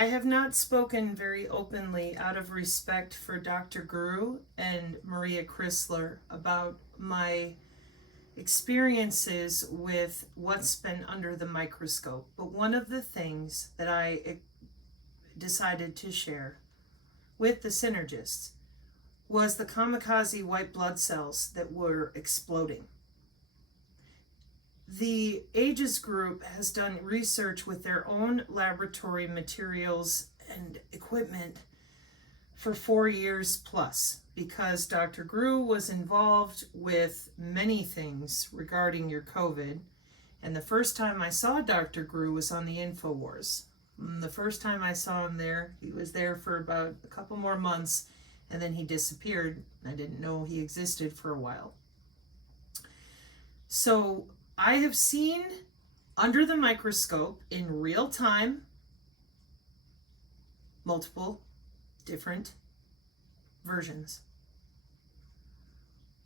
I have not spoken very openly out of respect for Dr. Guru and Maria Chrysler about my experiences with what's been under the microscope. But one of the things that I decided to share with the synergists was the kamikaze white blood cells that were exploding. The Aegis group has done research with their own laboratory materials and equipment for 4 years plus, because Dr. Gru was involved with many things regarding your COVID. And the first time I saw Dr. Gru was on the InfoWars. The first time I saw him there, he was there for about a couple more months, and then he disappeared. I didn't know he existed for a while. So I have seen under the microscope in real time multiple different versions.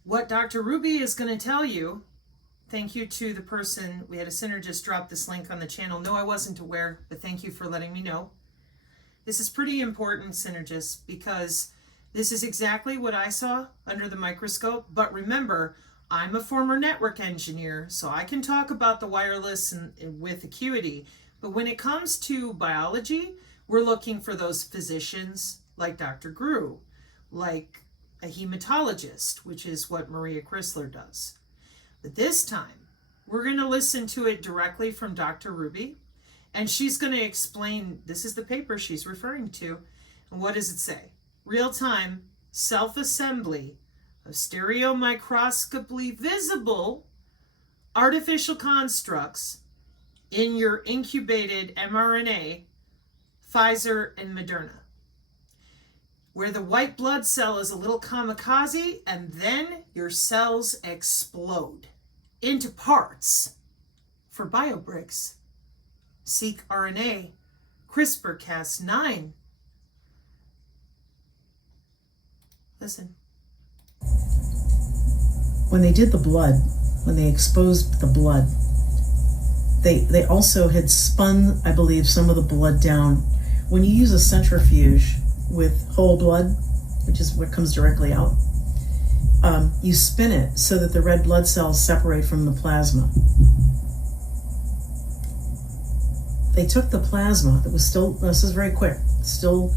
What Dr. Ruby is going to tell you, thank you to the person, we had a synergist drop this link on the channel. No, I wasn't aware, but thank you for letting me know. This is pretty important, synergist, because this is exactly what I saw under the microscope. But remember, I'm a former network engineer, so I can talk about the wireless and with acuity. But when it comes to biology, we're looking for those physicians like Dr. Gru, like a hematologist, which is what Maria Chrysler does. But this time, we're going to listen to it directly from Dr. Ruby, and she's going to explain, this is the paper she's referring to, and what does it say? Real-time self-assembly of stereomicroscopically visible artificial constructs in your incubated mRNA, Pfizer and Moderna, where the white blood cell is a little kamikaze, and then your cells explode into parts. For BioBricks, seek RNA, CRISPR-Cas9. Listen. When they did the blood, when they exposed the blood, they also had spun, I believe, some of the blood down. When you use a centrifuge with whole blood, which is what comes directly out, you spin it so that the red blood cells separate from the plasma. They took the plasma that was still, this is very quick, still,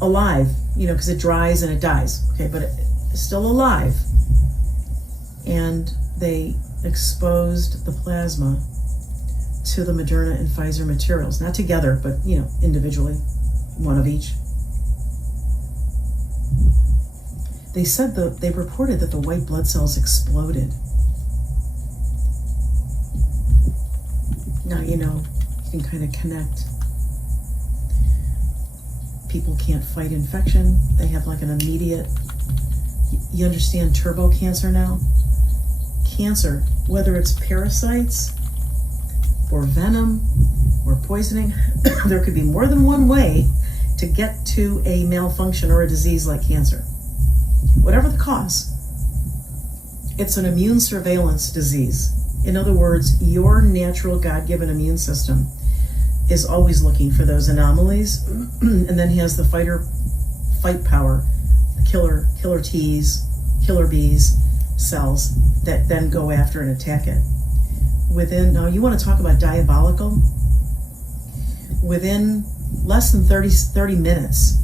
alive, because it dries and it dies, okay, but it's still alive. And they exposed the plasma to the Moderna and Pfizer materials, not together, but, individually, one of each. They said they reported that the white blood cells exploded. Now, you can kind of connect. People can't fight infection. They have like an immediate, you understand turbo cancer now? Cancer, whether it's parasites or venom or poisoning, there could be more than one way to get to a malfunction or a disease like cancer. Whatever the cause, it's an immune surveillance disease. In other words, your natural God-given immune system is always looking for those anomalies, and then he has the fight power, killer T's, killer B's cells that then go after and attack it. Now you want to talk about diabolical? Within less than 30 minutes,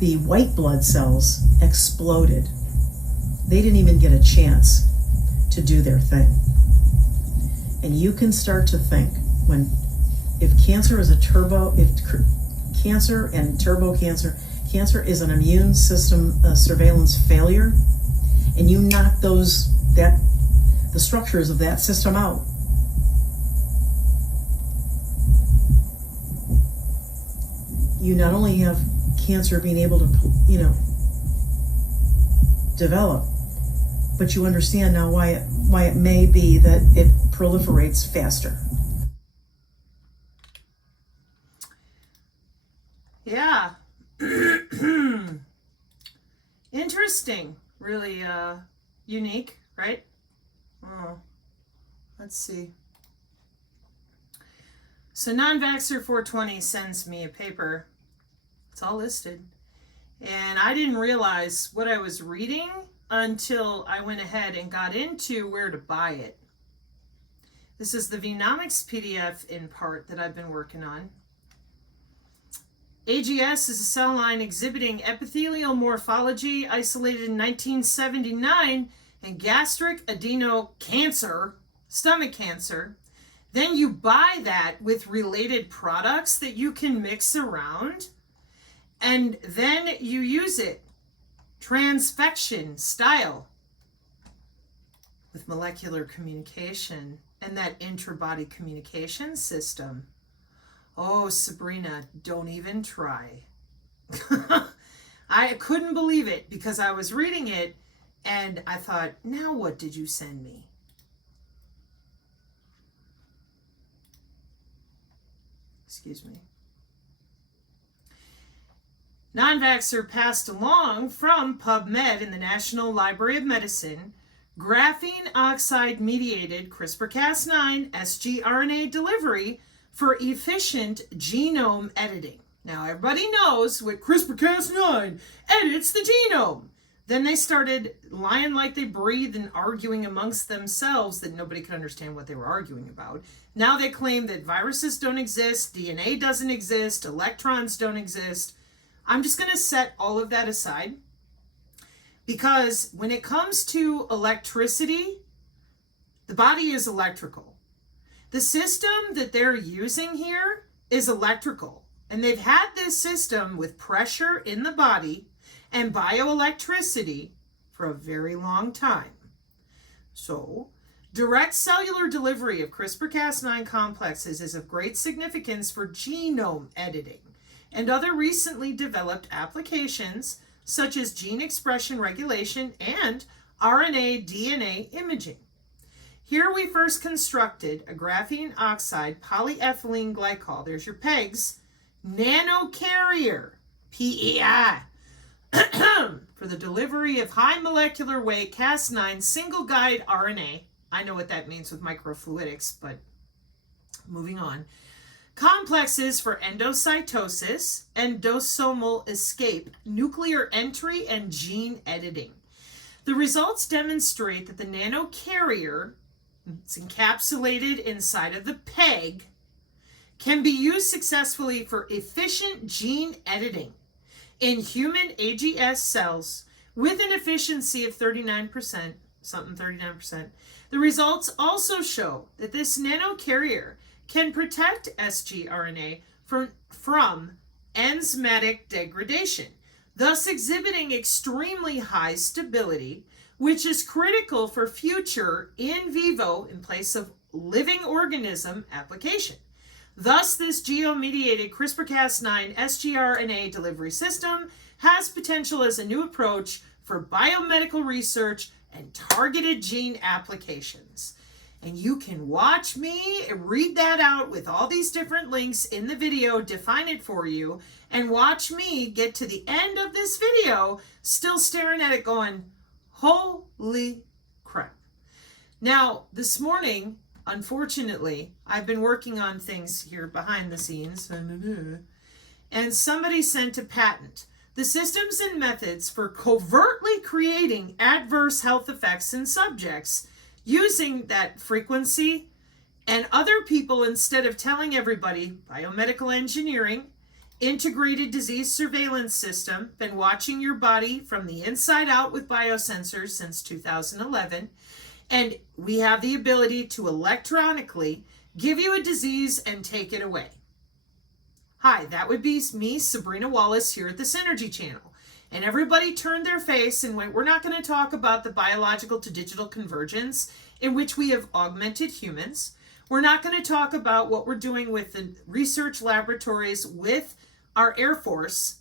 the white blood cells exploded. They didn't even get a chance to do their thing. And you can start to think, if cancer is cancer and turbo cancer is an immune system surveillance failure, and you knock the structures of that system out, you not only have cancer being able to, develop, but you understand now why it may be that it proliferates faster. Yeah. Interesting. Really unique, right? Oh, let's see. So Non-Vaxxer 420 sends me a paper. It's all listed. And I didn't realize what I was reading until I went ahead and got into where to buy it. This is the Venomics PDF in part that I've been working on. AGS is a cell line exhibiting epithelial morphology isolated in 1979 and gastric adeno cancer, stomach cancer. Then you buy that with related products that you can mix around, and then you use it transfection style with molecular communication and that interbody communication system. Oh, Sabrina, don't even try. I couldn't believe it because I was reading it and I thought, now what did you send me? Excuse me. Non-Vaxxer passed along from PubMed in the National Library of Medicine graphene oxide mediated CRISPR-Cas9 sgRNA delivery for efficient genome editing. Now everybody knows what CRISPR-Cas9 edits the genome. Then they started lying like they breathed and arguing amongst themselves that nobody could understand what they were arguing about. Now they claim that viruses don't exist, DNA doesn't exist, electrons don't exist. I'm just going to set all of that aside because when it comes to electricity, the body is electrical. The system that they're using here is electrical, and they've had this system with pressure in the body and bioelectricity for a very long time. So, direct cellular delivery of CRISPR-Cas9 complexes is of great significance for genome editing and other recently developed applications such as gene expression regulation and RNA-DNA imaging. Here we first constructed a graphene oxide polyethylene glycol, there's your PEGs, nanocarrier, PEI, for the delivery of high molecular weight Cas9 single guide RNA. I know what that means with microfluidics, but moving on. Complexes for endocytosis, endosomal escape, nuclear entry, and gene editing. The results demonstrate that the nanocarrier, it's encapsulated inside of the PEG, can be used successfully for efficient gene editing in human AGS cells with an efficiency of 39%, something 39%. The results also show that this nanocarrier can protect sgRNA from enzymatic degradation, thus exhibiting extremely high stability, which is critical for future in vivo, in place of living organism, application. Thus, this geo-mediated CRISPR-Cas9 sgRNA delivery system has potential as a new approach for biomedical research and targeted gene applications. And you can watch me read that out with all these different links in the video, define it for you, and watch me get to the end of this video still staring at it going, holy crap. Now, this morning, unfortunately, I've been working on things here behind the scenes, and somebody sent a patent. The systems and methods for covertly creating adverse health effects in subjects using that frequency, and other people, instead of telling everybody, biomedical engineering, integrated disease surveillance system, been watching your body from the inside out with biosensors since 2011, and we have the ability to electronically give you a disease and take it away. Hi, that would be me, Sabrina Wallace, here at the Synergy Channel. And everybody turned their face and went, we're not going to talk about the biological to digital convergence in which we have augmented humans. We're not going to talk about what we're doing with the research laboratories with our Air Force,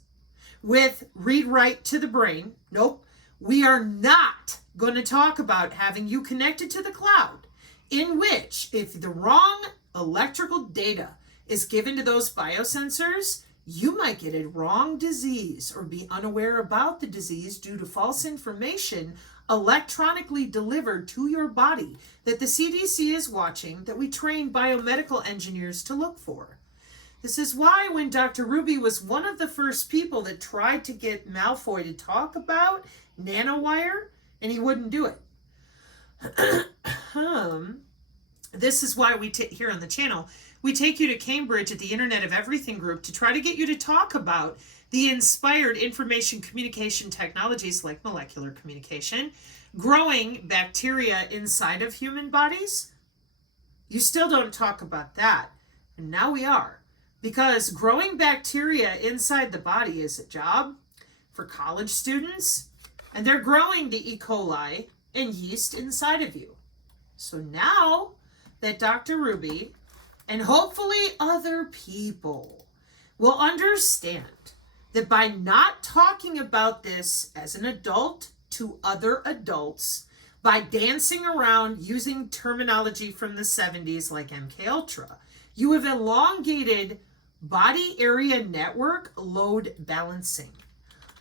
with read-write to the brain. Nope. We are not going to talk about having you connected to the cloud, in which if the wrong electrical data is given to those biosensors, you might get a wrong disease or be unaware about the disease due to false information electronically delivered to your body that the CDC is watching, that we train biomedical engineers to look for. This is why when Dr. Ruby was one of the first people that tried to get Malfoy to talk about nanowire, and he wouldn't do it. This is why here on the channel, we take you to Cambridge at the Internet of Everything group to try to get you to talk about the inspired information communication technologies like molecular communication, growing bacteria inside of human bodies. You still don't talk about that. And now we are. Because growing bacteria inside the body is a job for college students. And they're growing the E. coli and yeast inside of you. So now that Dr. Ruby and hopefully other people will understand that by not talking about this as an adult to other adults, by dancing around using terminology from the 70s like MKUltra, you have elongated body area network load balancing.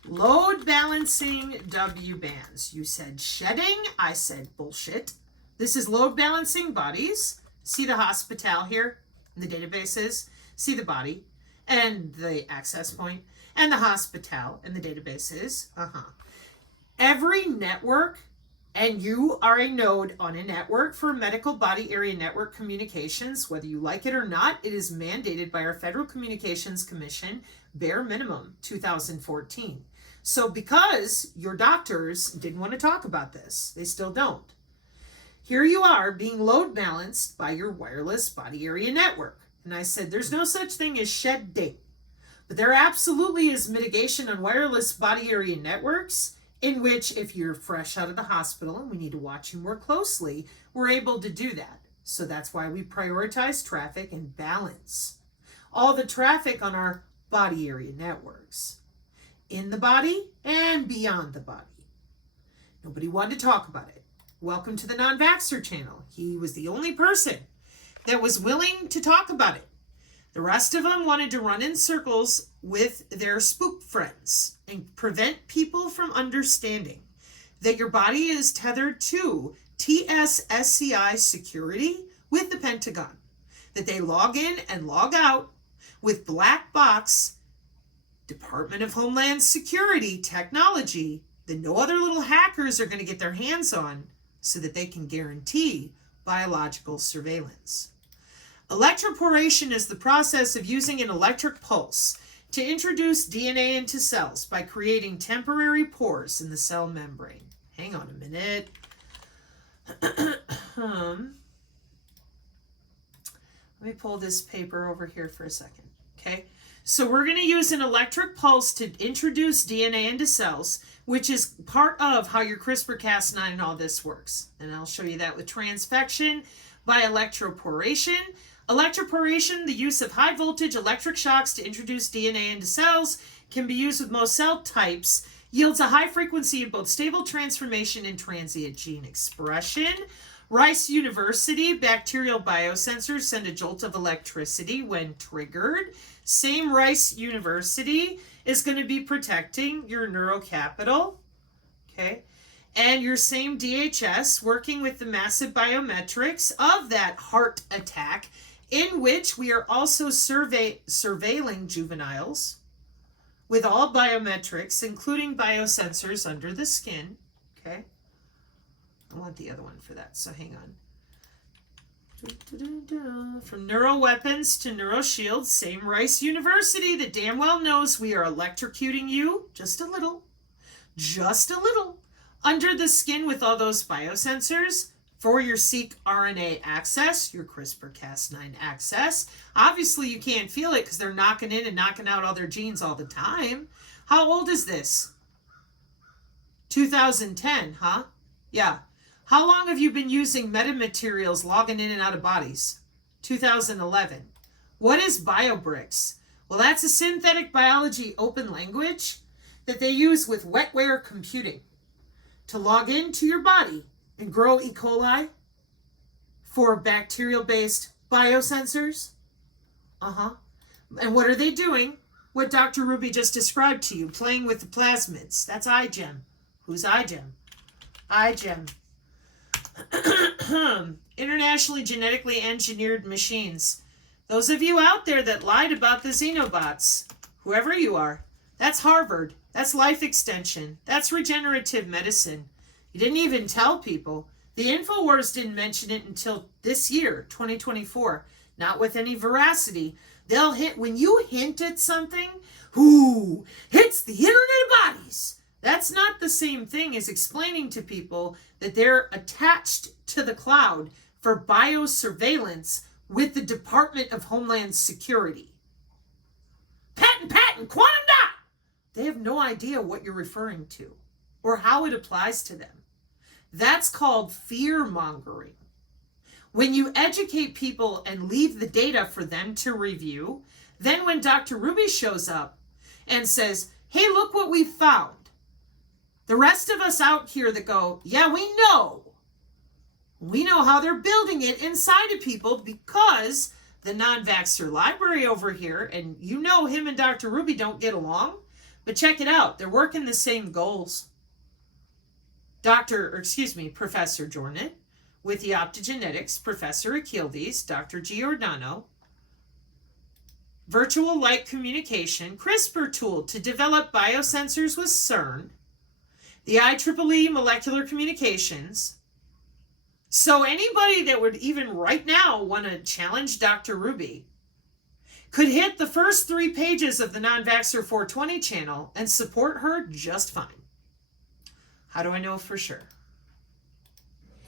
Load balancing WBANs. You said shedding, I said bullshit. This is load balancing bodies. See the hospital here in the databases? See the body and the access point and the hospital and the databases. Every network, and you are a node on a network for medical body area network communications, whether you like it or not, it is mandated by our Federal Communications Commission, bare minimum 2014. So because your doctors didn't want to talk about this, they still don't. Here you are being load balanced by your wireless body area network. And I said, there's no such thing as shedding. But there absolutely is mitigation on wireless body area networks, in which if you're fresh out of the hospital and we need to watch you more closely, we're able to do that. So that's why we prioritize traffic and balance all the traffic on our body area networks, in the body and beyond the body. Nobody wanted to talk about it. Welcome to the non-vaxxer channel. He was the only person that was willing to talk about it. The rest of them wanted to run in circles with their spook friends and prevent people from understanding that your body is tethered to TSSCI security with the Pentagon, that they log in and log out with black box Department of Homeland Security technology that no other little hackers are going to get their hands on, so that they can guarantee biological surveillance. Electroporation is the process of using an electric pulse to introduce DNA into cells by creating temporary pores in the cell membrane. Hang on a minute. Let me pull this paper over here for a second. Okay, so we're going to use an electric pulse to introduce DNA into cells, which is part of how your CRISPR-Cas9 and all this works. And I'll show you that with transfection by electroporation. Electroporation, the use of high voltage electric shocks to introduce DNA into cells, can be used with most cell types, yields a high frequency of both stable transformation and transient gene expression. Rice University bacterial biosensors send a jolt of electricity when triggered. Same Rice University is going to be protecting your neurocapital, okay? And your same DHS working with the massive biometrics of that heart attack, in which we are also surveilling juveniles with all biometrics, including biosensors under the skin, okay? I want the other one for that, so hang on. From neuroweapons to neuroshields, same Rice University that damn well knows we are electrocuting you just a little, under the skin with all those biosensors for your seq RNA access, your CRISPR-Cas9 access. Obviously, you can't feel it because they're knocking in and knocking out all their genes all the time. How old is this? 2010, huh? Yeah. How long have you been using metamaterials logging in and out of bodies? 2011. What is BioBricks? Well, that's a synthetic biology open language that they use with wetware computing to log into your body and grow E. coli for bacterial-based biosensors. And what are they doing? What Dr. Ruby just described to you, playing with the plasmids. That's iGEM. Who's iGEM? Hi, Jim. Internationally genetically engineered machines. Those of you out there that lied about the xenobots, whoever you are, that's Harvard. That's life extension. That's regenerative medicine. You didn't even tell people. The InfoWars didn't mention it until this year, 2024. Not with any veracity. They'll hit, when you hint at something, who hits the Internet of Bodies. That's not the same thing as explaining to people that they're attached to the cloud for biosurveillance with the Department of Homeland Security. Patent, quantum dot! They have no idea what you're referring to or how it applies to them. That's called fear-mongering. When you educate people and leave the data for them to review, then when Dr. Ruby shows up and says, hey, look what we found, the rest of us out here that go, yeah, we know how they're building it inside of people because the non-vaxxer library over here, and you know him and Dr. Ruby don't get along, but check it out. They're working the same goals. Professor Jornet, with the optogenetics, Professor Achildes, Dr. Giordano, virtual light communication, CRISPR tool to develop biosensors with CERN, the IEEE molecular communications. So anybody that would even right now want to challenge Dr. Ruby could hit the first 3 pages of the Non-Vaxxer 420 channel and support her just fine. How do I know for sure?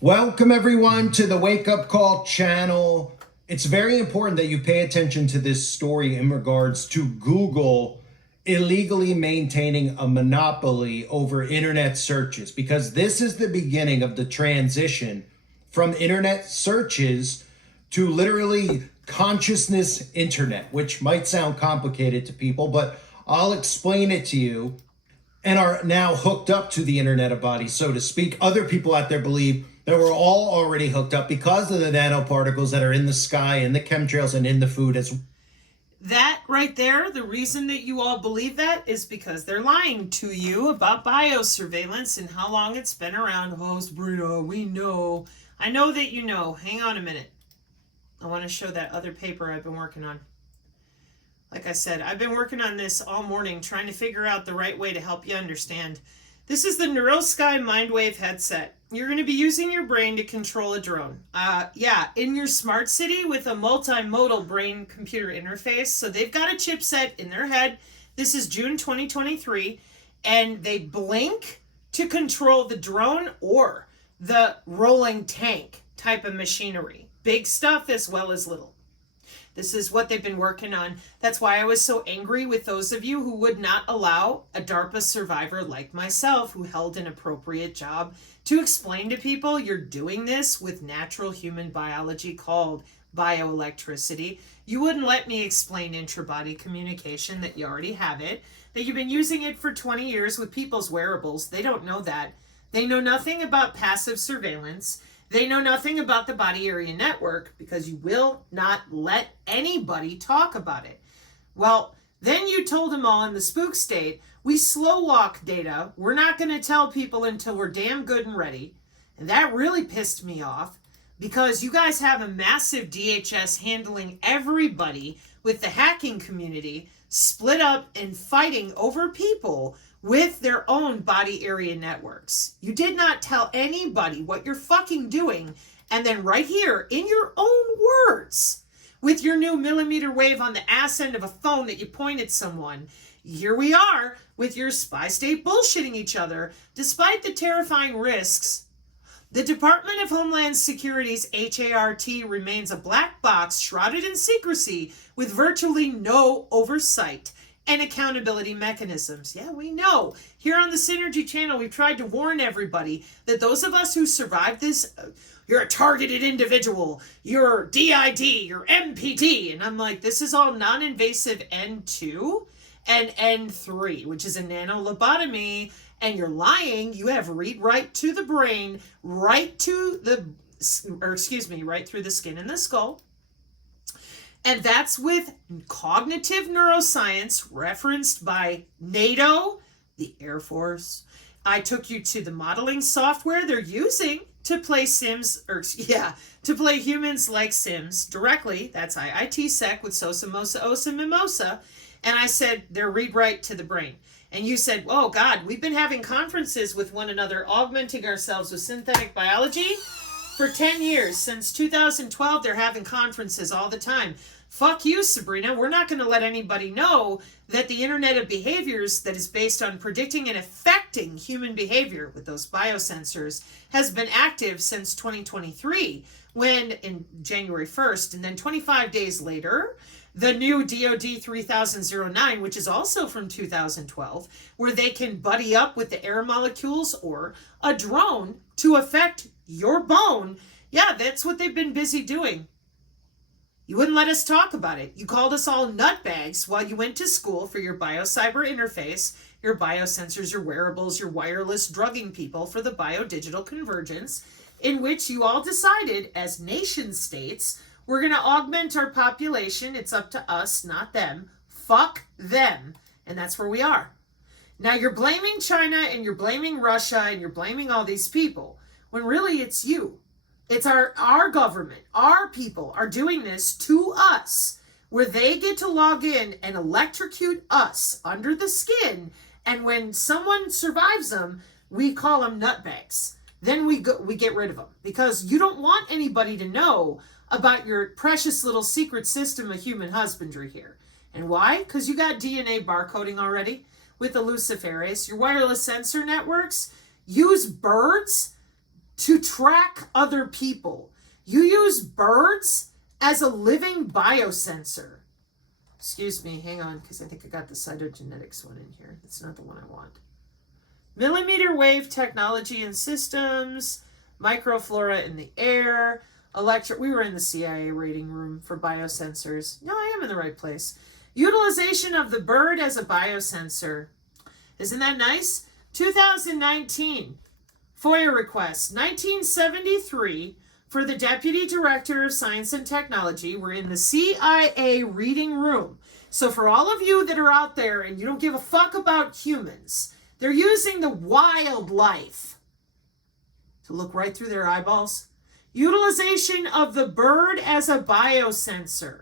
Welcome everyone to the Wake Up Call channel. It's very important that you pay attention to this story in regards to Google illegally maintaining a monopoly over internet searches, because this is the beginning of the transition from internet searches to literally consciousness internet, which might sound complicated to people, but I'll explain it to you, and are now hooked up to the Internet of Bodies, so to speak. Other people out there believe that we're all already hooked up because of the nanoparticles that are in the sky, in the chemtrails, and in the food as well. That right there, the reason that you all believe that is because they're lying to you about biosurveillance and how long it's been around. Oh, Sabrina, we know. I know that you know. Hang on a minute. I want to show that other paper I've been working on. Like I said, I've been working on this all morning, trying to figure out the right way to help you understand. This is the NeuroSky MindWave headset. You're going to be using your brain to control a drone. In your smart city with a multimodal brain-computer interface. So they've got a chipset in their head. This is June 2023. And they blink to control the drone or the rolling tank type of machinery. Big stuff as well as little. This is what they've been working on. That's why I was so angry with those of you who would not allow a DARPA survivor like myself, who held an appropriate job, to explain to people you're doing this with natural human biology called bioelectricity. You wouldn't let me explain intra-body communication, that you already have it, that you've been using it for 20 years with people's wearables. They don't know that. They know nothing about passive surveillance. They know nothing about the body area network because you will not let anybody talk about it. Well, then you told them all in the spook state, we slow walk data. We're not going to tell people until we're damn good and ready. And that really pissed me off because you guys have a massive DHS handling everybody with the hacking community split up and fighting over people with their own body area networks. You did not tell anybody what you're fucking doing. And then right here, in your own words, with your new millimeter wave on the ass end of a phone that you point at someone, here we are with your spy state bullshitting each other, despite the terrifying risks. The Department of Homeland Security's HART remains a black box shrouded in secrecy with virtually no oversight and accountability mechanisms. Yeah, we know. Here on the Synergy channel, we've tried to warn everybody that those of us who survived this, you're a targeted individual, you're DID, you're MPT. And I'm like, this is all non-invasive N2 and N3, which is a nanolobotomy. And you're lying. You have read-write to the brain, right through the skin and the skull. And that's with cognitive neuroscience referenced by NATO, the Air Force, I took you to the modeling software they're using to play to play humans like Sims directly. That's IIT-SEC with Sosa Mosa Osa Mimosa. And I said, they're read-write to the brain. And you said, oh God, we've been having conferences with one another, augmenting ourselves with synthetic biology for 10 years. Since 2012, they're having conferences all the time. Fuck you, Sabrina. We're not going to let anybody know that the Internet of Behaviors that is based on predicting and affecting human behavior with those biosensors has been active since 2023, when in January 1st, and then 25 days later, the new DoD 3009, which is also from 2012, where they can buddy up with the air molecules or a drone to affect your bone. Yeah, that's what they've been busy doing. You wouldn't let us talk about it. You called us all nutbags while you went to school for your biocyber interface, your biosensors, your wearables, your wireless drugging people for the biodigital convergence, in which you all decided as nation states, we're going to augment our population. It's up to us, not them. Fuck them. And that's where we are. Now you're blaming China and you're blaming Russia and you're blaming all these people, when really it's you. It's our government, our people are doing this to us, where they get to log in and electrocute us under the skin. And when someone survives them, we call them nutbags. Then we get rid of them, because you don't want anybody to know about your precious little secret system of human husbandry here. And why? Because you got DNA barcoding already with the luciferase. Your wireless sensor networks use birds to track other people. You use birds as a living biosensor. Excuse me, hang on, because I think I got the cytogenetics one in here. That's not the one I want. Millimeter wave technology and systems, microflora in the air, we were in the CIA rating room for biosensors. No, I am in the right place. Utilization of the bird as a biosensor. Isn't that nice? 2019. FOIA request, 1973, for the Deputy Director of Science and Technology. We're in the CIA reading room. So for all of you that are out there and you don't give a fuck about humans, they're using the wildlife to look right through their eyeballs. Utilization of the bird as a biosensor.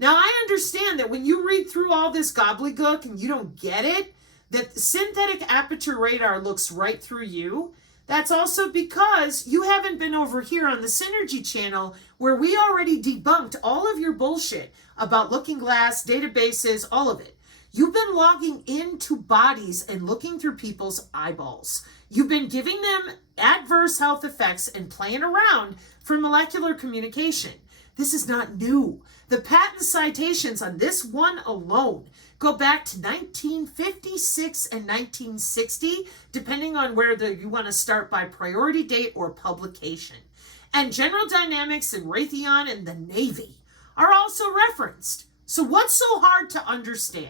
Now I understand that when you read through all this gobbledygook and you don't get it, that synthetic aperture radar looks right through you. That's also because you haven't been over here on the Synergy channel, where we already debunked all of your bullshit about Looking Glass, databases, all of it. You've been logging into bodies and looking through people's eyeballs. You've been giving them adverse health effects and playing around for molecular communication. This is not new. The patent citations on this one alone go back to 1956 and 1960, depending on whether you want to start by priority date or publication. And General Dynamics and Raytheon and the Navy are also referenced. So what's so hard to understand?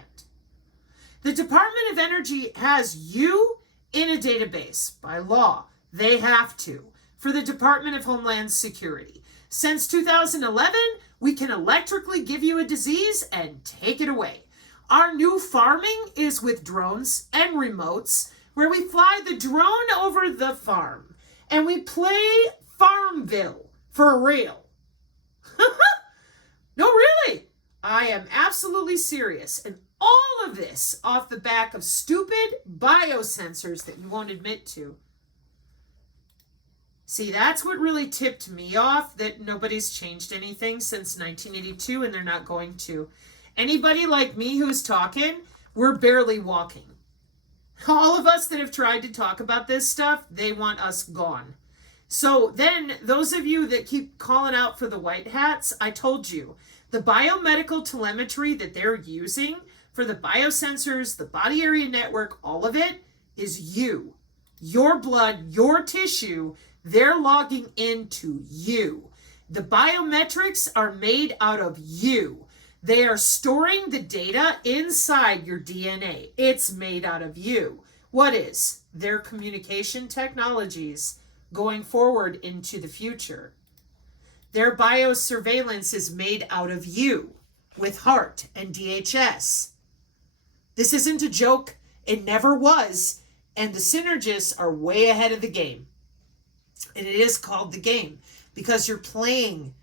The Department of Energy has you in a database by law. They have to, for the Department of Homeland Security. Since 2011, we can electrically give you a disease and take it away. Our new farming is with drones and remotes, where we fly the drone over the farm and we play Farmville for real. No, really. I am absolutely serious. And all of this off the back of stupid biosensors that you won't admit to. See, that's what really tipped me off, that nobody's changed anything since 1982, and they're not going to. Anybody like me who's talking, we're barely walking. All of us that have tried to talk about this stuff, they want us gone. So then, those of you that keep calling out for the white hats, I told you, the biomedical telemetry that they're using for the biosensors, the body area network, all of it is you. Your blood, your tissue, they're logging into you. The biometrics are made out of you. They are storing the data inside your DNA. It's made out of you. What is? Their communication technologies going forward into the future. Their biosurveillance is made out of you with HART and DHS. This isn't a joke. It never was. And the synergists are way ahead of the game. And it is called the game because you're playing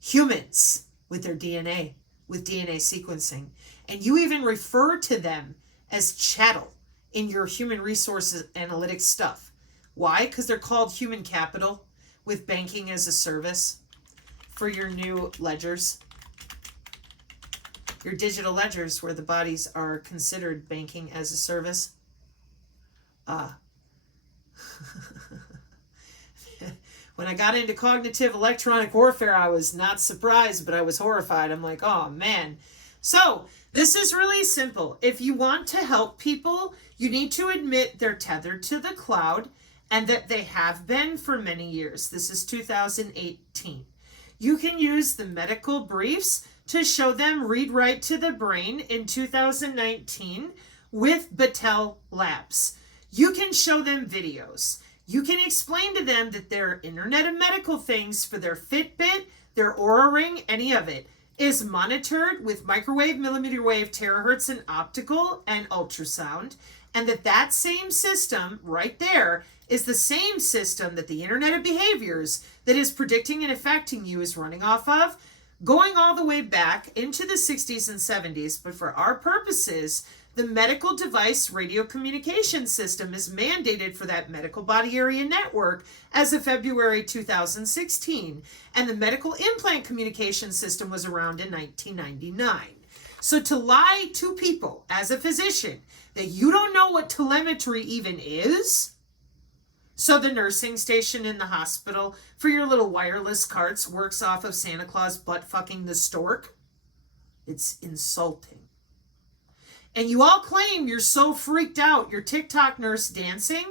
humans with their DNA, with DNA sequencing. And you even refer to them as chattel in your human resources analytics stuff. Why? Because they're called human capital with banking as a service for your new ledgers. Your digital ledgers where the bodies are considered banking as a service. When I got into cognitive electronic warfare, I was not surprised, but I was horrified. I'm like, oh man. So this is really simple. If you want to help people, you need to admit they're tethered to the cloud and that they have been for many years. This is 2018. You can use the medical briefs to show them read write to the brain in 2019 with Battelle Labs. You can show them videos. You can explain to them that their Internet of Medical things for their Fitbit, their Oura Ring, any of it, is monitored with microwave, millimeter wave, terahertz, and optical and ultrasound, and that same system right there is the same system that the Internet of Behaviors that is predicting and affecting you is running off of, going all the way back into the 60s and 70s, but for our purposes, the medical device radio communication system is mandated for that medical body area network as of February 2016, and the medical implant communication system was around in 1999. So to lie to people as a physician that you don't know what telemetry even is, so the nursing station in the hospital for your little wireless carts works off of Santa Claus butt fucking the stork, it's insulting. And you all claim you're so freaked out, your TikTok nurse dancing.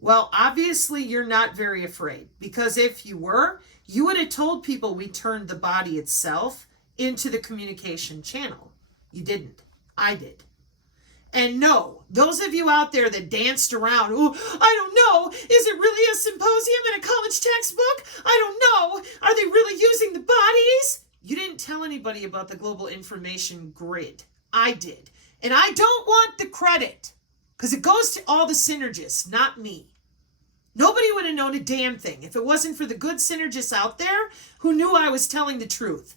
Well, obviously you're not very afraid, because if you were, you would have told people we turned the body itself into the communication channel. You didn't. I did. And no, those of you out there that danced around, oh, I don't know, is it really a symposium in a college textbook? I don't know. Are they really using the bodies? You didn't tell anybody about the global information grid. I did. And I don't want the credit, because it goes to all the synergists, not me. Nobody would have known a damn thing if it wasn't for the good synergists out there who knew I was telling the truth.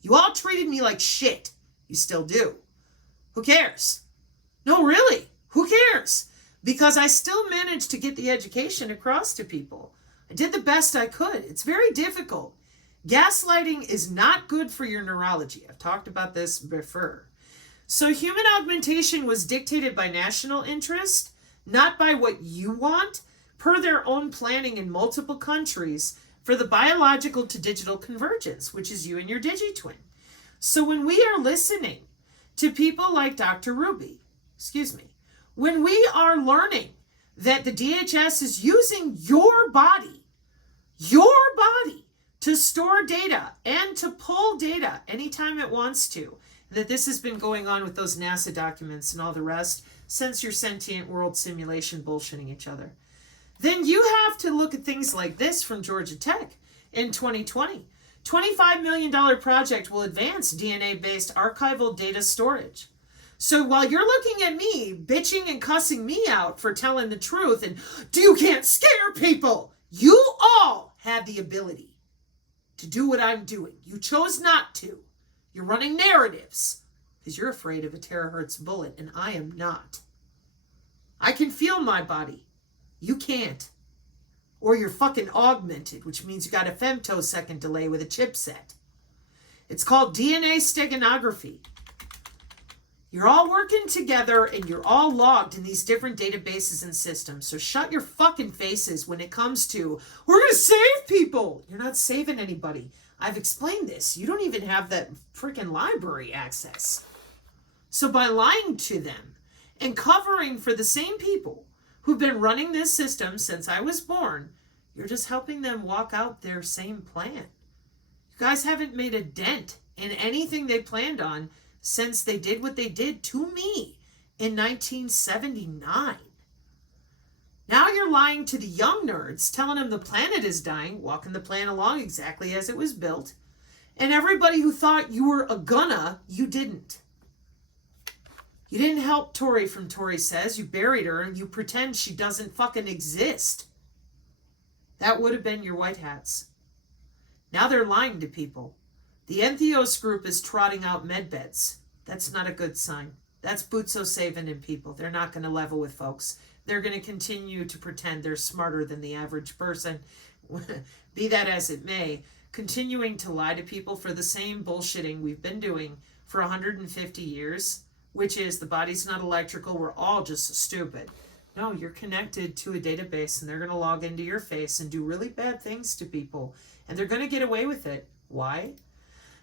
You all treated me like shit. You still do. Who cares? No, really. Who cares? Because I still managed to get the education across to people. I did the best I could. It's very difficult. Gaslighting is not good for your neurology. I've talked about this before. So human augmentation was dictated by national interest, not by what you want, per their own planning in multiple countries for the biological to digital convergence, which is you and your DigiTwin. So when we are listening to people like Dr. Ruby, when we are learning that the DHS is using your body to store data and to pull data anytime it wants to, that this has been going on with those NASA documents and all the rest since your sentient world simulation bullshitting each other, then you have to look at things like this from Georgia Tech in 2020. $25 million project will advance DNA-based archival data storage. So while you're looking at me bitching and cussing me out for telling the truth and you can't scare people, you all have the ability to do what I'm doing. You chose not to. You're running narratives because you're afraid of a terahertz bullet, and I am not. I can feel my body. You can't. Or you're fucking augmented, which means you got a femtosecond delay with a chipset. It's called DNA steganography. You're all working together and you're all logged in these different databases and systems. So shut your fucking faces when it comes to, we're going to save people. You're not saving anybody. I've explained this. You don't even have that freaking library access. So by lying to them and covering for the same people who've been running this system since I was born, you're just helping them walk out their same plan. You guys haven't made a dent in anything they planned on since they did what they did to me in 1979. Now you're lying to the young nerds, telling them the planet is dying, walking the plan along exactly as it was built, and everybody who thought you were you didn't. You didn't help Tori from Tori Says. You buried her and you pretend she doesn't fucking exist. That would have been your white hats. Now they're lying to people. The Entheos group is trotting out med beds. That's not a good sign. That's Butzo saving in people. They're not going to level with folks. They're going to continue to pretend they're smarter than the average person. Be that as it may, continuing to lie to people for the same bullshitting we've been doing for 150 years, which is the body's not electrical, we're all just stupid. No, you're connected to a database and they're going to log into your face and do really bad things to people. And they're going to get away with it. Why?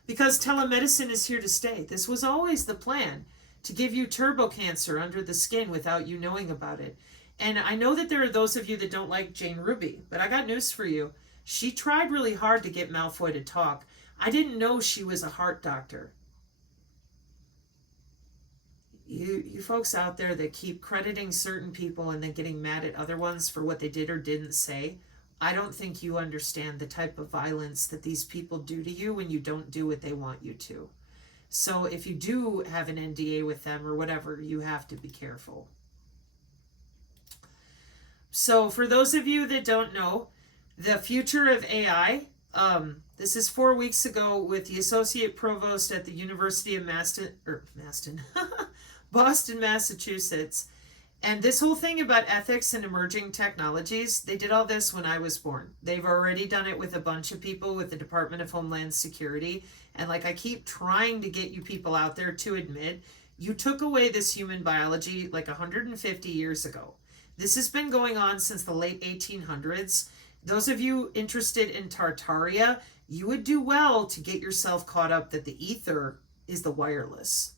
Because telemedicine is here to stay. This was always the plan, to give you turbo cancer under the skin without you knowing about it. And I know that there are those of you that don't like Jane Ruby, but I got news for you. She tried really hard to get Malfoy to talk. I didn't know she was a heart doctor. You folks out there that keep crediting certain people and then getting mad at other ones for what they did or didn't say, I don't think you understand the type of violence that these people do to you when you don't do what they want you to. So if you do have an NDA with them or whatever, you have to be careful. So for those of you that don't know, the future of AI, this is 4 weeks ago with the Associate Provost at the University of Boston, Massachusetts. And this whole thing about ethics and emerging technologies, they did all this when I was born. They've already done it with a bunch of people with the Department of Homeland Security. And like I keep trying to get you people out there to admit, you took away this human biology like 150 years ago. This has been going on since the late 1800s. Those of you interested in Tartaria, you would do well to get yourself caught up that the ether is the wireless.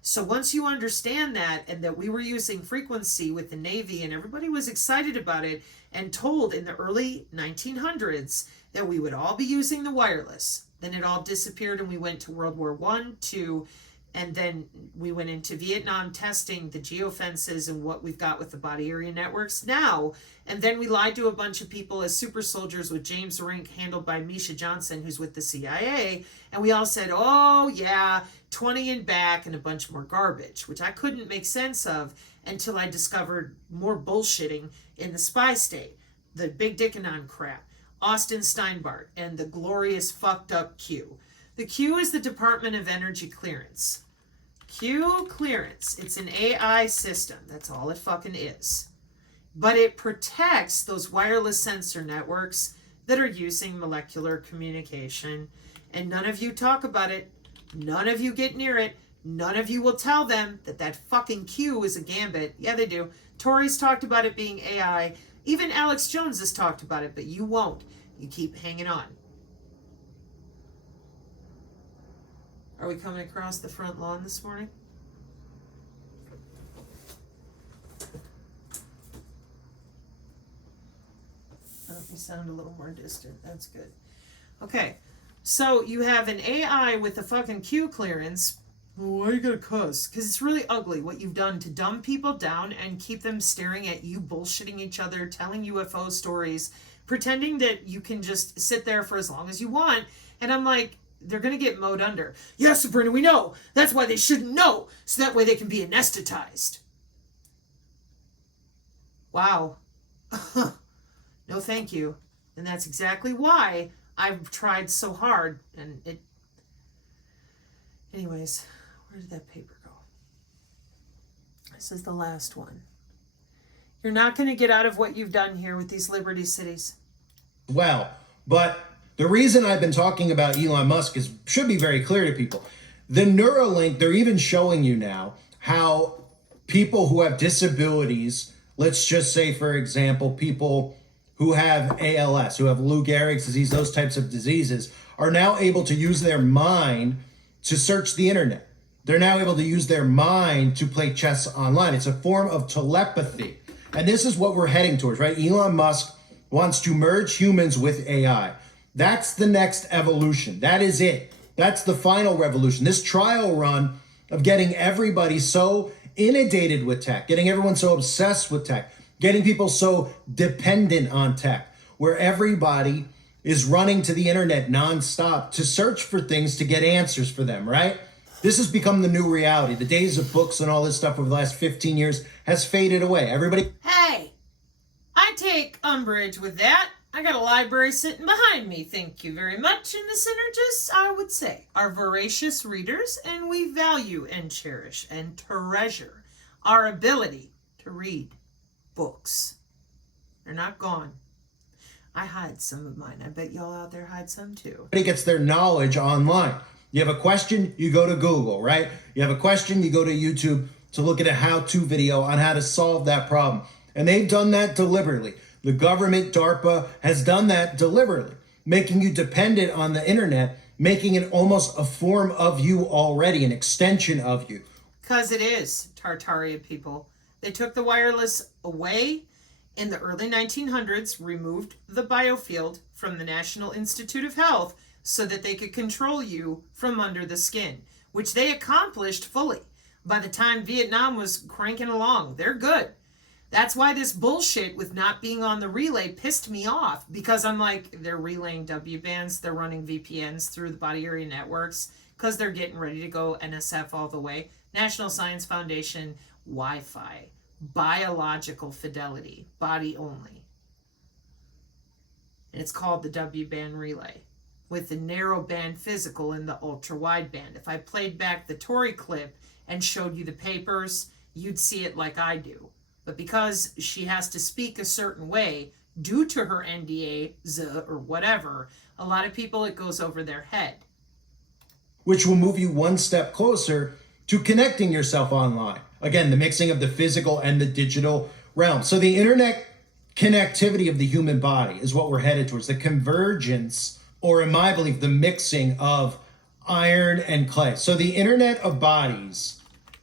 So once you understand that, and that we were using frequency with the Navy and everybody was excited about it and told in the early 1900s that we would all be using the wireless, then it all disappeared and we went to World War I, II, and then we went into Vietnam testing the geofences and what we've got with the body area networks now. And then we lied to a bunch of people as super soldiers with James Rink, handled by Misha Johnson, who's with the CIA. And we all said, oh yeah, 20 and back and a bunch more garbage, which I couldn't make sense of until I discovered more bullshitting in the spy state, the big Dickanon crap, Austin Steinbart, and the glorious fucked up Q. The Q is the Department of Energy Clearance. Q clearance. It's an AI system. That's all it fucking is. But it protects those wireless sensor networks that are using molecular communication. And none of you talk about it. None of you get near it. None of you will tell them that that fucking Q is a gambit. Yeah, they do. Tori's talked about it being AI. Even Alex Jones has talked about it, but you won't. You keep hanging on. Are we coming across the front lawn this morning? Oh, you sound a little more distant. That's good. Okay, so you have an AI with a fucking Q clearance. Well, why are you gonna cuss? Because it's really ugly what you've done to dumb people down and keep them staring at you, bullshitting each other, telling UFO stories, pretending that you can just sit there for as long as you want. And I'm like, they're going to get mowed under. Yes, Sabrina, we know. That's why they shouldn't know. So that way they can be anesthetized. Wow. No, thank you. And that's exactly why I've tried so hard. And it... Anyways, where did that paper go? This is the last one. You're not going to get out of what you've done here with these Liberty Cities. Well, but... the reason I've been talking about Elon Musk should be very clear to people. The Neuralink, they're even showing you now how people who have disabilities, let's just say, for example, people who have ALS, who have Lou Gehrig's disease, those types of diseases, are now able to use their mind to search the internet. They're now able to use their mind to play chess online. It's a form of telepathy. And this is what we're heading towards, right? Elon Musk wants to merge humans with AI. That's the next evolution. That is it. That's the final revolution. This trial run of getting everybody so inundated with tech, getting everyone so obsessed with tech, getting people so dependent on tech, where everybody is running to the internet nonstop to search for things to get answers for them, right? This has become the new reality. The days of books and all this stuff over the last 15 years has faded away. Everybody... Hey, I take umbrage with that. I got a library sitting behind me, thank you very much, and the synergists, I would say, are voracious readers, and we value and cherish and treasure our ability to read books. They're not gone. I hide some of mine. I bet y'all out there hide some too. Everybody gets their knowledge online. You have a question, you go to Google, right? You have a question, you go to YouTube to look at a how-to video on how to solve that problem. And they've done that deliberately. The government, DARPA, has done that deliberately, making you dependent on the internet, making it almost a form of you already, an extension of you. Because it is, Tartaria people. They took the wireless away in the early 1900s, removed the biofield from the National Institute of Health so that they could control you from under the skin, which they accomplished fully. By the time Vietnam was cranking along, they're good. That's why this bullshit with not being on the relay pissed me off, because I'm like, they're relaying WBANs, they're running VPNs through the body area networks, because they're getting ready to go NSF all the way. National Science Foundation, Wi-Fi, biological fidelity, body only. And it's called the WBAN relay, with the narrow band physical and the ultra wide band. If I played back the Tory clip and showed you the papers, you'd see it like I do. But because she has to speak a certain way due to her NDA or whatever, a lot of people, it goes over their head. Which will move you one step closer to connecting yourself online. Again, the mixing of the physical and the digital realm. So the internet connectivity of the human body is what we're headed towards. The convergence, or in my belief, the mixing of iron and clay. So the internet of bodies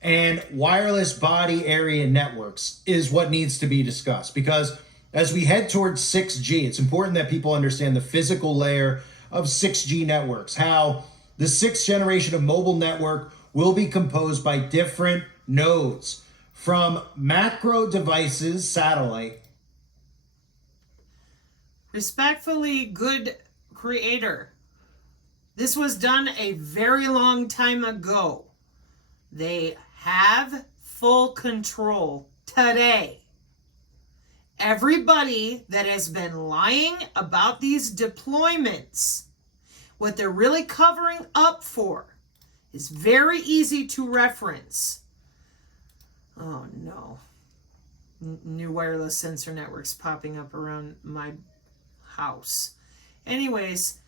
and wireless body area networks is what needs to be discussed, because as we head towards 6G, it's important that people understand the physical layer of 6G networks, how the sixth generation of mobile network will be composed by different nodes, from macro devices, satellite. Respectfully, good creator. This was done a very long time ago. They have full control today. Everybody that has been lying about these deployments, what they're really covering up for is very easy to reference. Oh no. New wireless sensor networks popping up around my house. Anyways,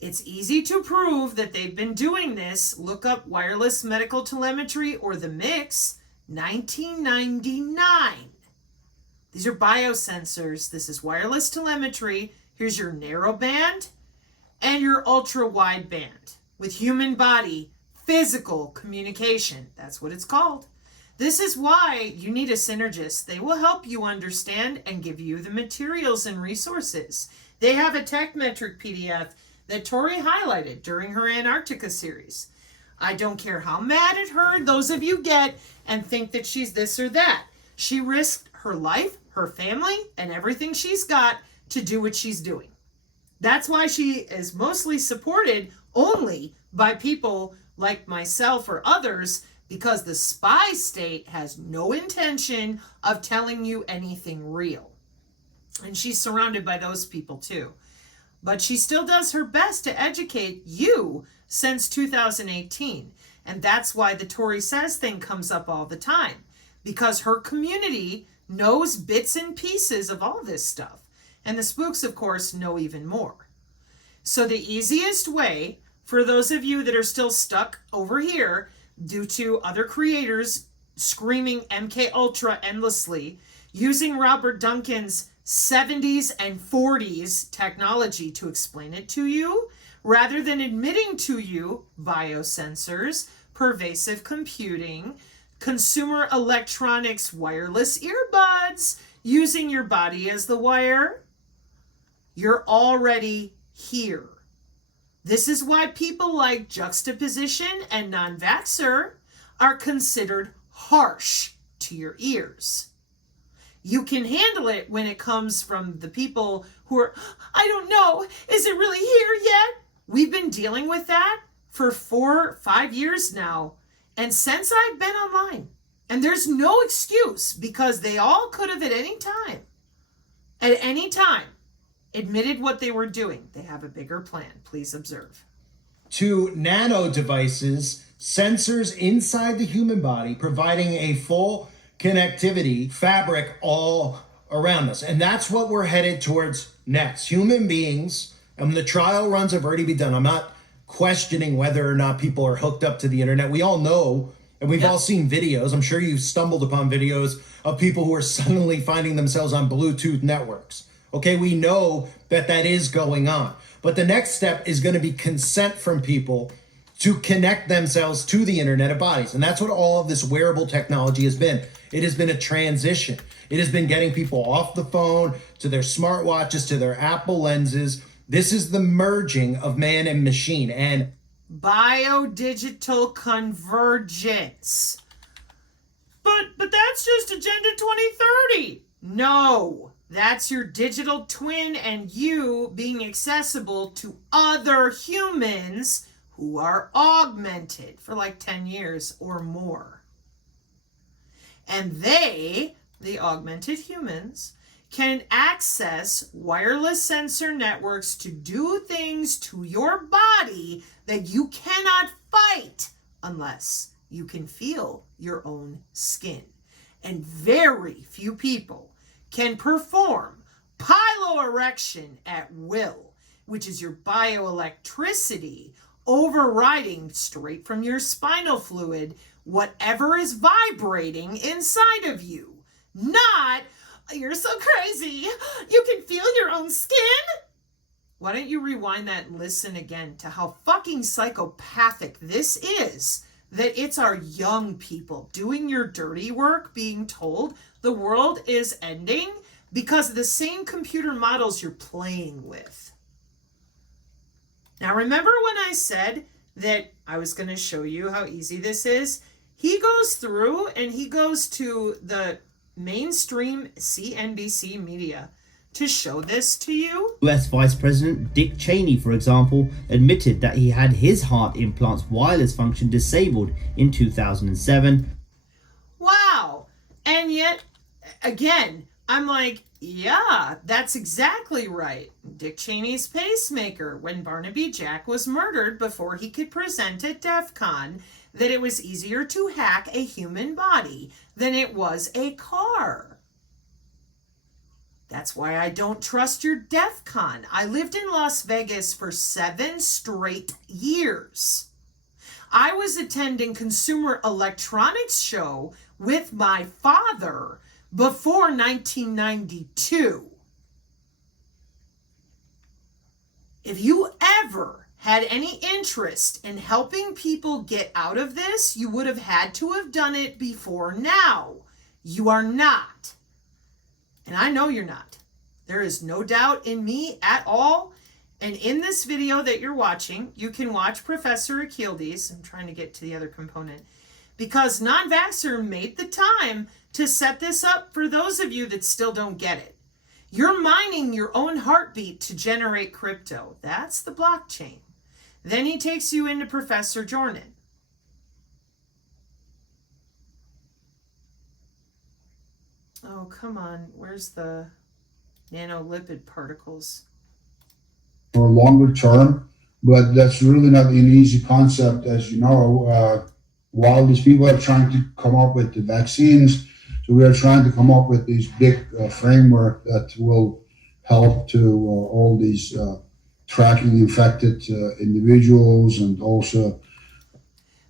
it's easy to prove that they've been doing this. Look up wireless medical telemetry or the mix, 1999. These are biosensors. This is wireless telemetry. Here's your narrow band and your ultra wide band with human body physical communication. That's what it's called. This is why you need a synergist. They will help you understand and give you the materials and resources. They have a tech metric PDF that Tori highlighted during her Antarctica series. I don't care how mad at her those of you get and think that she's this or that. She risked her life, her family, and everything she's got to do what she's doing. That's why she is mostly supported only by people like myself or others, because the spy state has no intention of telling you anything real. And she's surrounded by those people too. But she still does her best to educate you since 2018. And that's why the Tori Says thing comes up all the time, because her community knows bits and pieces of all this stuff. And the spooks, of course, know even more. So the easiest way for those of you that are still stuck over here due to other creators screaming MK Ultra endlessly, using Robert Duncan's 70s and 40s technology to explain it to you, rather than admitting to you biosensors, pervasive computing, consumer electronics, wireless earbuds, using your body as the wire, you're already here. This is why people like juxtaposition and non-vaxxer are considered harsh to your ears. You can handle it when it comes from the people who are, I don't know, is it really here yet? We've been dealing with that for 4-5 years now, and since I've been online. And there's no excuse, because they all could have at any time, admitted what they were doing. They have a bigger plan. Please observe. To nano devices, sensors inside the human body, providing a full connectivity fabric all around us. And that's what we're headed towards next. Human beings, and the trial runs have already been done. I'm not questioning whether or not people are hooked up to the internet. We all know, and we've all seen videos. I'm sure you've stumbled upon videos of people who are suddenly finding themselves on Bluetooth networks. Okay, we know that that is going on. But the next step is going to be consent from people to connect themselves to the internet of bodies. And that's what all of this wearable technology has been. It has been a transition. It has been getting people off the phone, to their smartwatches, to their Apple lenses. This is the merging of man and machine and biodigital convergence. But that's just Agenda 2030. No, that's your digital twin and you being accessible to other humans who are augmented for like 10 years or more. And they, the augmented humans, can access wireless sensor networks to do things to your body that you cannot fight unless you can feel your own skin. And very few people can perform piloerection at will, which is your bioelectricity overriding straight from your spinal fluid whatever is vibrating inside of you. Not, you're so crazy, you can feel your own skin. Why don't you rewind that and listen again to how fucking psychopathic this is, that it's our young people doing your dirty work being told the world is ending because of the same computer models you're playing with. Now remember when I said that I was going to show you how easy this is? He goes through and he goes to the mainstream CNBC media to show this to you. US Vice President Dick Cheney, for example, admitted that he had his heart implant's wireless function disabled in 2007. Wow. And yet, again, I'm like, yeah, that's exactly right. Dick Cheney's pacemaker, when Barnaby Jack was murdered before he could present at DEF CON, that it was easier to hack a human body than it was a car. That's why I don't trust your DEF CON. I lived in Las Vegas for 7 straight years. I was attending Consumer Electronics Show with my father before 1992. If you ever had any interest in helping people get out of this, you would have had to have done it before now. You are not. And I know you're not. There is no doubt in me at all. And in this video that you're watching, you can watch Professor Achildes. I'm trying to get to the other component. Because non-vaxxer made the time to set this up for those of you that still don't get it. You're mining your own heartbeat to generate crypto. That's the blockchain. Then he takes you into Professor Jordan. Oh, come on. Where's the nanolipid particles? For longer term, but that's really not an easy concept, as you know. While these people are trying to come up with the vaccines, so we are trying to come up with these big framework that will help to all these tracking infected individuals, and also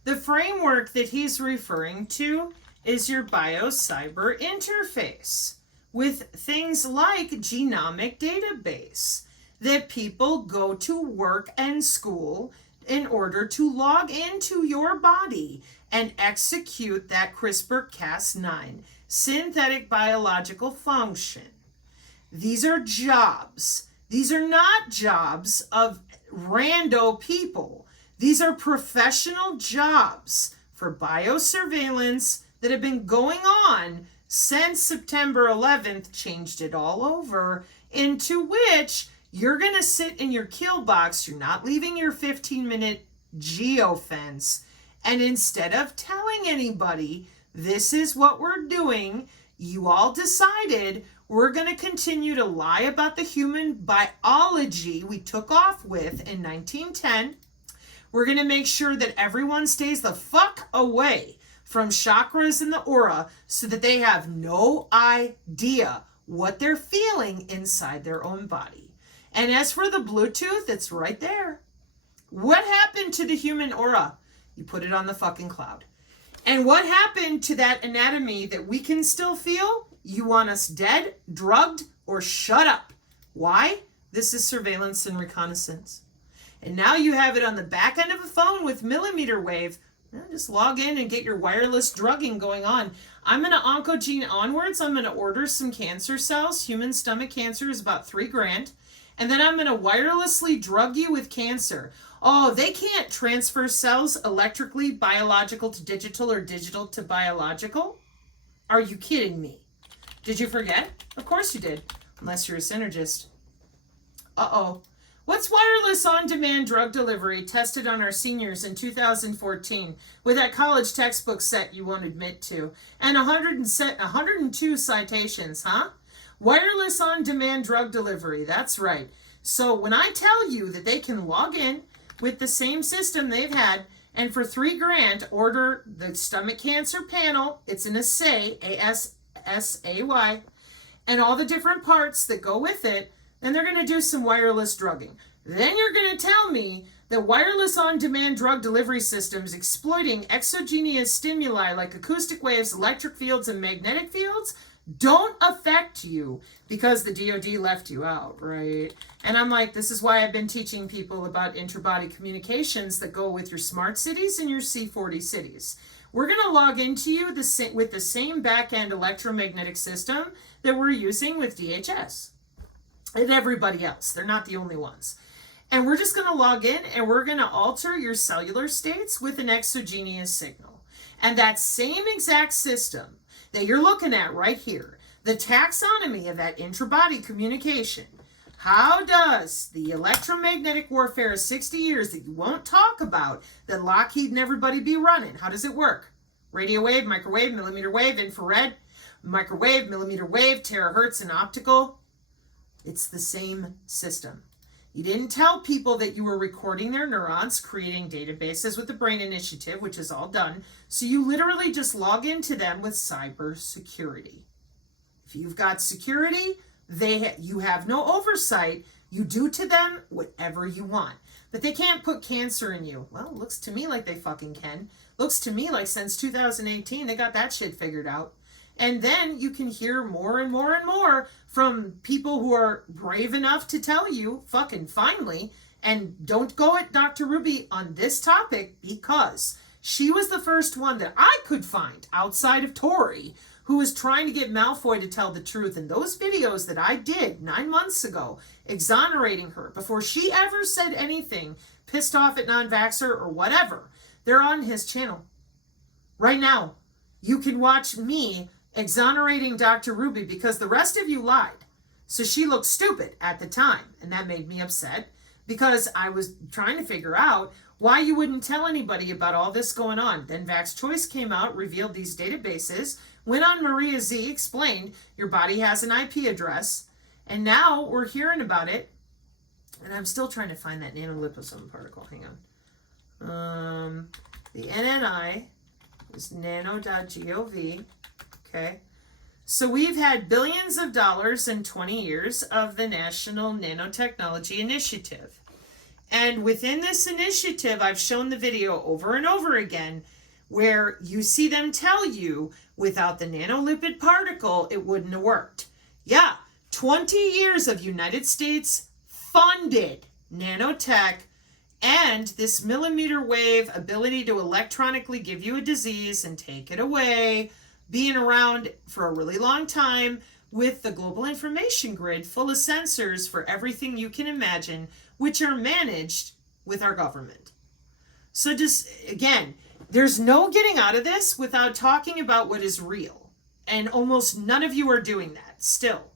the framework that he's referring to is your bio-cyber interface with things like genomic database that people go to work and school in order to log into your body and execute that CRISPR-Cas9 synthetic biological function. These are jobs. These are not jobs of rando people. These are professional jobs for biosurveillance that have been going on since September 11th changed it all over, into which you're going to sit in your kill box. You're not leaving your 15-minute geofence. And instead of telling anybody, this is what we're doing, you all decided we're going to continue to lie about the human biology we took off with in 1910. We're going to make sure that everyone stays the fuck away from chakras in the aura so that they have no idea what they're feeling inside their own body. And as for the Bluetooth, it's right there. What happened to the human aura? You put it on the fucking cloud. And what happened to that anatomy that we can still feel? You want us dead, drugged, or shut up. Why? This is surveillance and reconnaissance. And now you have it on the back end of a phone with millimeter wave. Just log in and get your wireless drugging going on. I'm going to oncogene onwards. I'm going to order some cancer cells. Human stomach cancer is about $3,000. And then I'm going to wirelessly drug you with cancer. Oh, they can't transfer cells electrically, biological to digital or digital to biological? Are you kidding me? Did you forget? Of course you did, unless you're a synergist. Uh-oh. What's wireless on-demand drug delivery tested on our seniors in 2014 with that college textbook set you won't admit to? And 102 citations, huh? Wireless on-demand drug delivery, that's right. So when I tell you that they can log in with the same system they've had, and for $3,000 order the stomach cancer panel, it's an assay, A-S-S-A-Y, and all the different parts that go with it, then they're going to do some wireless drugging. Then you're going to tell me that wireless on-demand drug delivery systems exploiting exogenous stimuli like acoustic waves, electric fields, and magnetic fields don't affect you because the DoD left you out, right? And I'm like, this is why I've been teaching people about interbody communications that go with your smart cities and your C40 cities. We're going to log into you with the same back-end electromagnetic system that we're using with DHS and everybody else. They're not the only ones. And we're just going to log in and we're going to alter your cellular states with an exogenous signal. And that same exact system that you're looking at right here, the taxonomy of that intrabody communication. How does the electromagnetic warfare of 60 years that you won't talk about, that Lockheed and everybody be running, how does it work? Radio wave, microwave, millimeter wave, infrared, microwave, millimeter wave, terahertz, and optical. It's the same system. You didn't tell people that you were recording their neurons, creating databases with the Brain Initiative, which is all done. So you literally just log into them with cybersecurity. If you've got security, you have no oversight. You do to them whatever you want. But they can't put cancer in you. Well, it looks to me like they fucking can. Looks to me like since 2018, they got that shit figured out. And then you can hear more and more and more from people who are brave enough to tell you, fucking finally, and don't go at Dr. Ruby on this topic because she was the first one that I could find outside of Tori who was trying to get Malfoy to tell the truth. And those videos that I did 9 months ago, exonerating her before she ever said anything pissed off at non-vaxxer or whatever, they're on his channel. Right now, you can watch me exonerating Dr. Ruby because the rest of you lied. So she looked stupid at the time, and that made me upset because I was trying to figure out why you wouldn't tell anybody about all this going on. Then Vax Choice came out, revealed these databases, went on Maria Z, explained your body has an IP address, and now we're hearing about it. And I'm still trying to find that nanoliposome particle. Hang on. The NNI is nano.gov. Okay, so we've had billions of dollars in 20 years of the National Nanotechnology Initiative. And within this initiative, I've shown the video over and over again where you see them tell you without the nanolipid particle, it wouldn't have worked. Yeah, 20 years of United States funded nanotech and this millimeter wave ability to electronically give you a disease and take it away, being around for a really long time with the global information grid full of sensors for everything you can imagine, which are managed with our government. So just, again, there's no getting out of this without talking about what is real. And almost none of you are doing that still.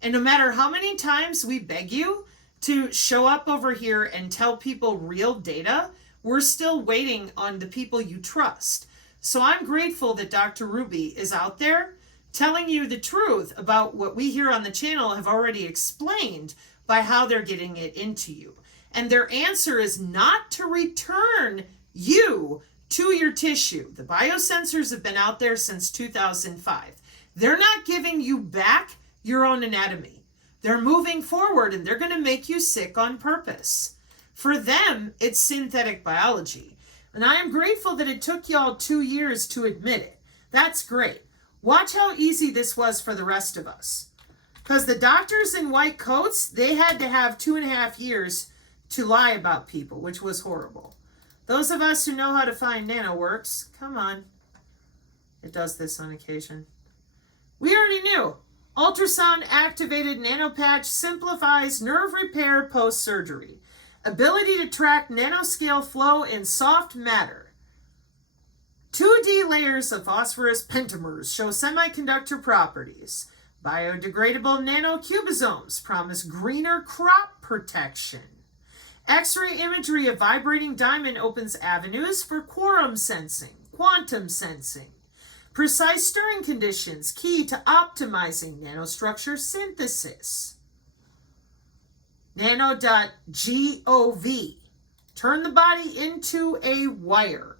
And no matter how many times we beg you to show up over here and tell people real data, We're still waiting on the people you trust. So I'm grateful that Dr. Ruby is out there telling you the truth about what we here on the channel have already explained by how they're getting it into you. And their answer is not to return you to your tissue. The biosensors have been out there since 2005. They're not giving you back your own anatomy. They're moving forward and they're going to make you sick on purpose. For them, it's synthetic biology. And I am grateful that it took y'all 2 years to admit it. That's great. Watch how easy this was for the rest of us. Because the doctors in white coats, they had to have 2.5 years to lie about people, which was horrible. Those of us who know how to find Nano works, come on. It does this on occasion. We already knew. Ultrasound activated nanopatch simplifies nerve repair post-surgery. Ability to track nanoscale flow in soft matter. 2D layers of phosphorus pentamers show semiconductor properties. Biodegradable nanocubisomes promise greener crop protection. X-ray imagery of vibrating diamond opens avenues for quantum sensing. Precise stirring conditions key to optimizing nanostructure synthesis. Nano.gov. Turn the body into a wire.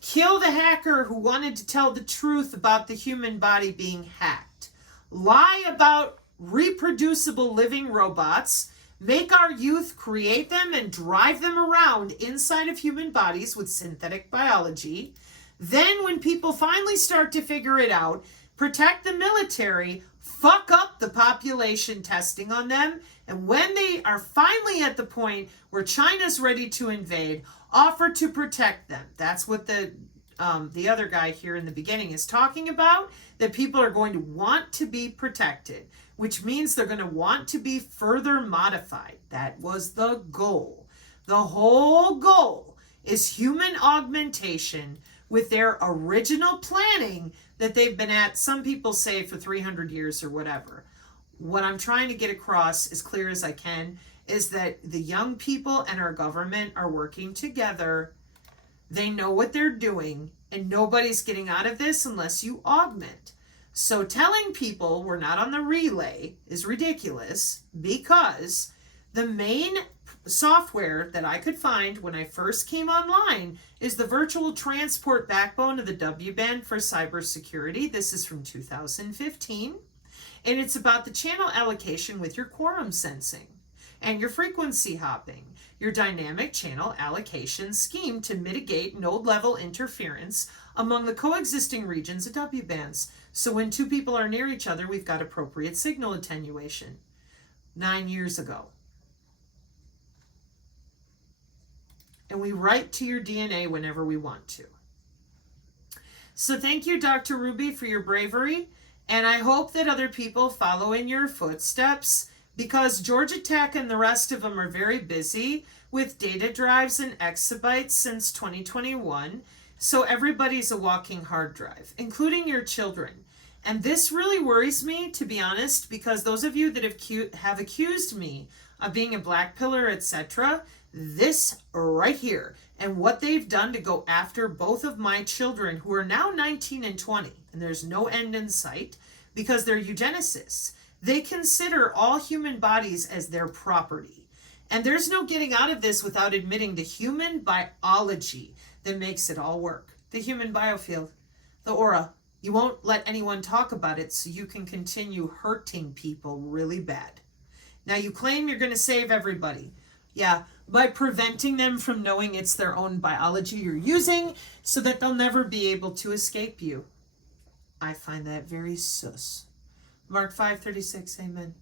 Kill the hacker who wanted to tell the truth about the human body being hacked. Lie about reproducible living robots. Make our youth create them and drive them around inside of human bodies with synthetic biology. Then when people finally start to figure it out, protect the military, fuck up the population testing on them, and when they are finally at the point where China's ready to invade, offer to protect them. That's what the other guy here in the beginning is talking about, that people are going to want to be protected, which means they're going to want to be further modified. That was the goal. The whole goal is human augmentation with their original planning that they've been at, some people say, for 300 years or whatever. What I'm trying to get across as clear as I can is that the young people and our government are working together. They know what they're doing, and nobody's getting out of this unless you augment. So telling people we're not on the relay is ridiculous, because the main software that I could find when I first came online is the virtual transport backbone of the WBAN for cybersecurity. This is from 2015, and it's about the channel allocation with your quorum sensing and your frequency hopping, your dynamic channel allocation scheme to mitigate node level interference among the coexisting regions of WBANs. So when two people are near each other, we've got appropriate signal attenuation. 9 years ago. And we write to your DNA whenever we want to. So thank you, Dr. Ruby, for your bravery. And I hope that other people follow in your footsteps, because Georgia Tech and the rest of them are very busy with data drives and exabytes since 2021. So everybody's a walking hard drive, including your children. And this really worries me, to be honest, because those of you that have accused me of being a black pillar, etc., this right here and what they've done to go after both of my children, who are now 19 and 20, and there's no end in sight because they're eugenicists. They consider all human bodies as their property. And there's no getting out of this without admitting the human biology that makes it all work. The human biofield, the aura. You won't let anyone talk about it, so you can continue hurting people really bad. Now you claim you're going to save everybody. Yeah, by preventing them from knowing it's their own biology you're using so that they'll never be able to escape you. I find that very sus. Mark 5:36, amen.